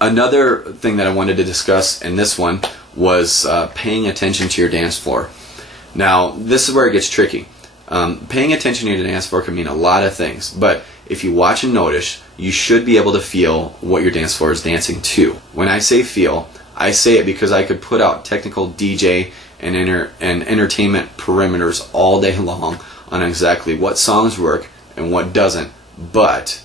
Another thing that I wanted to discuss in this one was paying attention to your dance floor. Now, this is where it gets tricky. Paying attention to your dance floor can mean a lot of things, but if you watch and notice, you should be able to feel what your dance floor is dancing to. When I say feel, I say it because I could put out technical DJ and entertainment perimeters all day long on exactly what songs work and what doesn't, but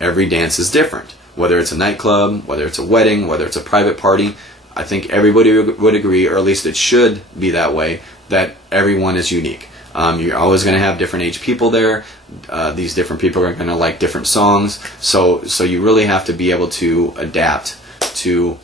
every dance is different. Whether it's a nightclub, whether it's a wedding, whether it's a private party, I think everybody would agree, or at least it should be that way, that everyone is unique. You're always going to have different age people there. These different people are going to like different songs. So you really have to be able to adapt to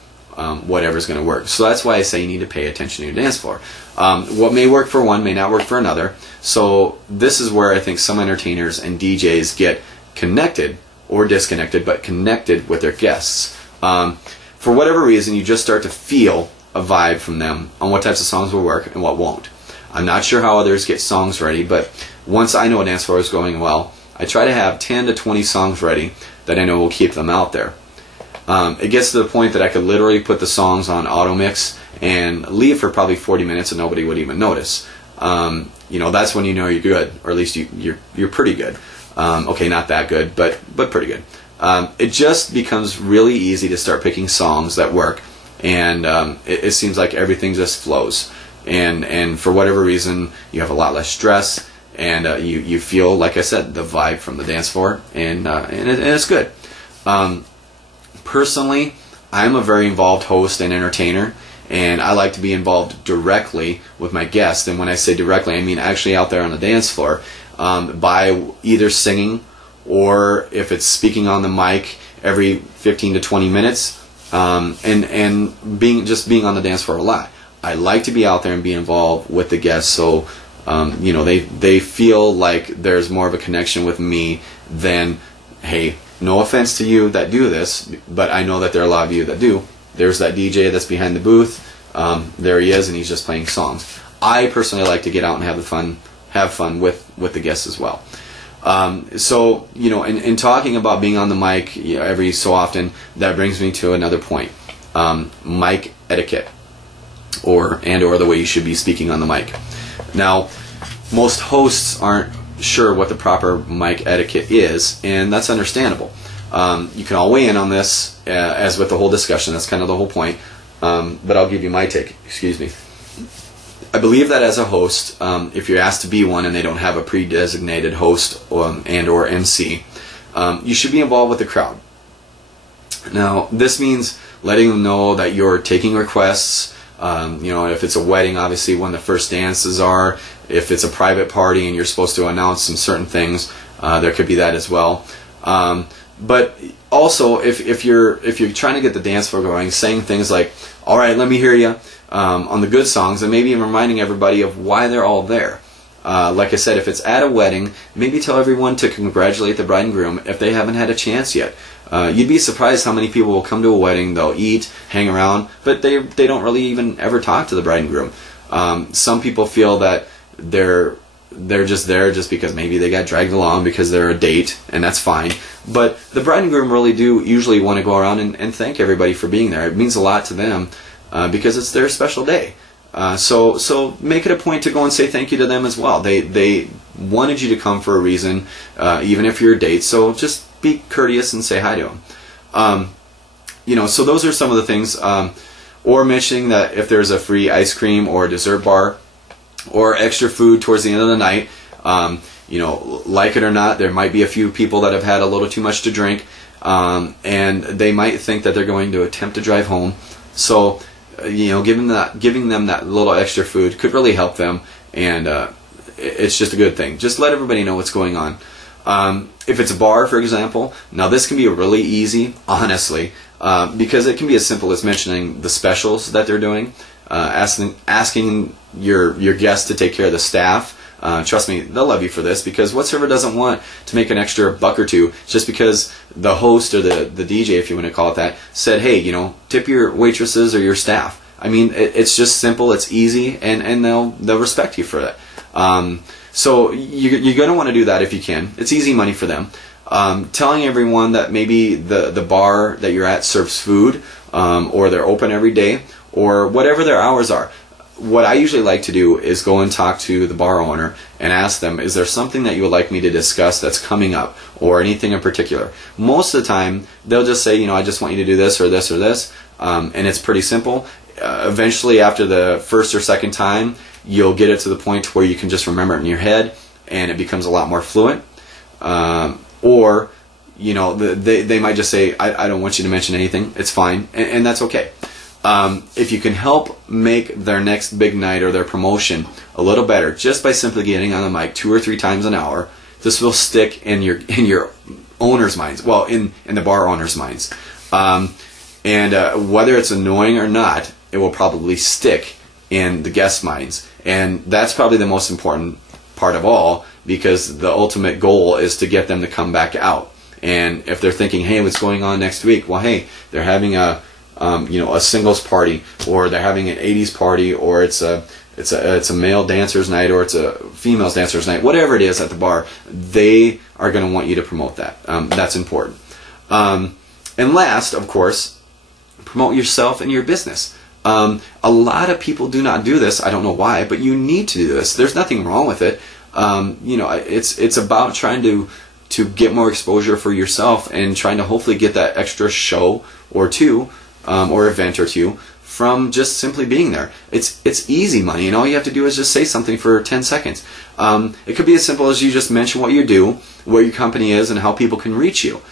whatever's going to work. So that's why I say you need to pay attention to your dance floor. What may work for one may not work for another. So this is where I think some entertainers and DJs get connected or disconnected, but connected with their guests. For whatever reason, you just start to feel a vibe from them on what types of songs will work and what won't. I'm not sure how others get songs ready, but once I know a dance floor is going well, I try to have 10 to 20 songs ready that I know will keep them out there. It gets to the point that I could literally put the songs on auto mix and leave for probably 40 minutes and nobody would even notice. That's when you know you're good, or at least you're pretty good. Okay, not that good, but pretty good. It just becomes really easy to start picking songs that work, and it seems like everything just flows. And for whatever reason, you have a lot less stress, and you feel, like I said, the vibe from the dance floor, and it's good. Personally, I'm a very involved host and entertainer, and I like to be involved directly with my guests. And when I say directly, I mean actually out there on the dance floor, by either singing, or if it's speaking on the mic every 15 to 20 minutes, and being on the dance floor a lot. I like to be out there and be involved with the guests, so they feel like there's more of a connection with me than, hey, no offense to you that do this, but I know that there are a lot of you that do. There's that DJ that's behind the booth. There he is, and he's just playing songs. I personally like to get out and have fun with the guests as well. In talking about being on the mic every so often, that brings me to another point. Mic etiquette, or the way you should be speaking on the mic. Now, most hosts aren't sure what the proper mic etiquette is, and that's understandable. You can all weigh in on this, as with the whole discussion. That's kind of the whole point. But I'll give you my take. Excuse me. I believe that as a host, if you're asked to be one and they don't have a pre-designated host and or MC, you should be involved with the crowd. Now, this means letting them know that you're taking requests. If it's a wedding, obviously when the first dances are. If it's a private party and you're supposed to announce some certain things, there could be that as well. But also, if you're trying to get the dance floor going, saying things like, "All right, let me hear you," on the good songs, and maybe even reminding everybody of why they're all there. Like I said, if it's at a wedding, maybe tell everyone to congratulate the bride and groom if they haven't had a chance yet. You'd be surprised how many people will come to a wedding, they'll eat, hang around, but they don't really even ever talk to the bride and groom. Some people feel that they're just there just because maybe they got dragged along because they're a date, and that's fine. But the bride and groom really do usually want to go around and thank everybody for being there. It means a lot to them because it's their special day. So make it a point to go and say thank you to them as well. They wanted you to come for a reason, even if you're a date. So just be courteous and say hi to them. So those are some of the things. Or mentioning that if there's a free ice cream or a dessert bar or extra food towards the end of the night, like it or not, there might be a few people that have had a little too much to drink, and they might think that they're going to attempt to drive home. So, giving them that little extra food could really help them, and it's just a good thing. Just let everybody know what's going on. If it's a bar, for example, now this can be really easy, honestly, because it can be as simple as mentioning the specials that they're doing, asking your guests to take care of the staff. Trust me, they'll love you for this, because what server doesn't want to make an extra buck or two just because the host or the DJ, if you want to call it that, said, hey, tip your waitresses or your staff. I mean, it's just simple, it's easy, and they'll respect you for it. So you're going to want to do that if you can. It's easy money for them. telling everyone that maybe the bar that you're at serves food, or they're open every day, or whatever their hours are. What I usually like to do is go and talk to the bar owner and ask them, is there something that you would like me to discuss that's coming up, or anything in particular? Most of the time, they'll just say, I just want you to do this or this or this, and it's pretty simple. Eventually, after the first or second time, you'll get it to the point where you can just remember it in your head, and it becomes a lot more fluent. Or, they might just say, I don't want you to mention anything, it's fine, and that's okay. If you can help make their next big night or their promotion a little better just by simply getting on the mic 2 or 3 times an hour, this will stick in your owners' minds, well, in the bar owners' minds. And whether it's annoying or not, it will probably stick in the guests' minds. And that's probably the most important part of all, because the ultimate goal is to get them to come back out. And if they're thinking, hey, what's going on next week? Well, hey, they're having a singles party, or they're having an 80s party, or it's a male dancers night, or it's a females dancers night, whatever it is at the bar, they are going to want you to promote that. That's important. And last, of course, promote yourself and your business. A lot of people do not do this. I don't know why, but you need to do this. There's nothing wrong with it. It's about trying to get more exposure for yourself, and trying to hopefully get that extra show or two, or event or two, from just simply being there. It's easy money, and all you have to do is just say something for 10 seconds. It could be as simple as you just mention what you do, what your company is, and how people can reach you.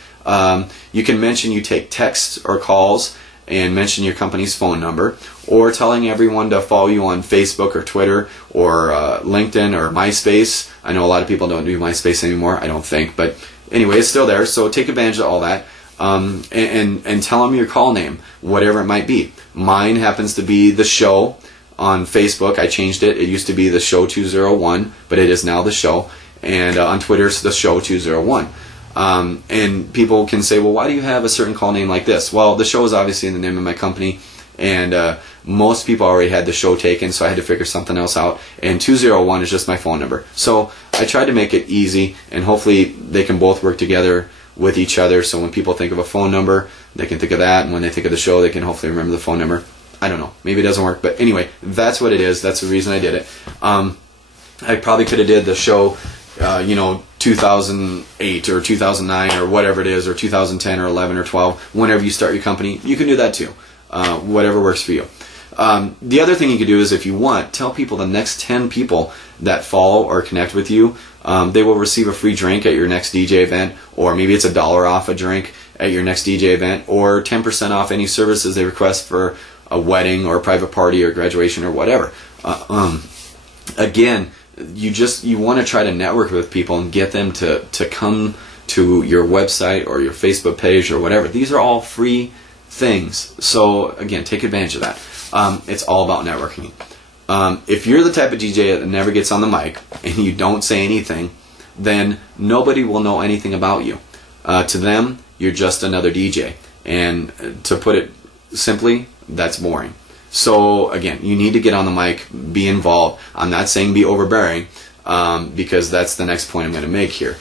You can mention you take texts or calls, and mention your company's phone number, or telling everyone to follow you on Facebook or Twitter or LinkedIn or MySpace. I know a lot of people don't do MySpace anymore, I don't think, but anyway, it's still there, so take advantage of all that. And tell them your call name, whatever it might be. Mine happens to be The Show on Facebook. I changed it. It used to be The Show 201, but it is now The Show. And on Twitter, it's The Show 201. And people can say, well, why do you have a certain call name like this? Well, The Show is obviously in the name of my company, and most people already had The Show taken, so I had to figure something else out. And 201 is just my phone number. So I tried to make it easy, and hopefully they can both work together with each other, so when people think of a phone number, they can think of that, and when they think of the show, they can hopefully remember the phone number. I don't know, maybe it doesn't work, but anyway, that's what it is. That's the reason I did it. I probably could have did the show 2008 or 2009 or whatever it is, or 2010 or 11 or 12, whenever you start your company. You can do that too, whatever works for you. The other thing you could do is, if you want, tell people the next 10 people that follow or connect with you, they will receive a free drink at your next DJ event, or maybe it's $1 off a drink at your next DJ event, or 10% off any services they request for a wedding or a private party or graduation or whatever. Again, you want to try to network with people and get them to come to your website or your Facebook page or whatever. These are all free things. So again, take advantage of that. It's all about networking. If you're the type of DJ that never gets on the mic and you don't say anything, then nobody will know anything about you. To them, you're just another DJ. And to put it simply, that's boring. So again, you need to get on the mic, be involved. I'm not saying be overbearing, because that's the next point I'm going to make here.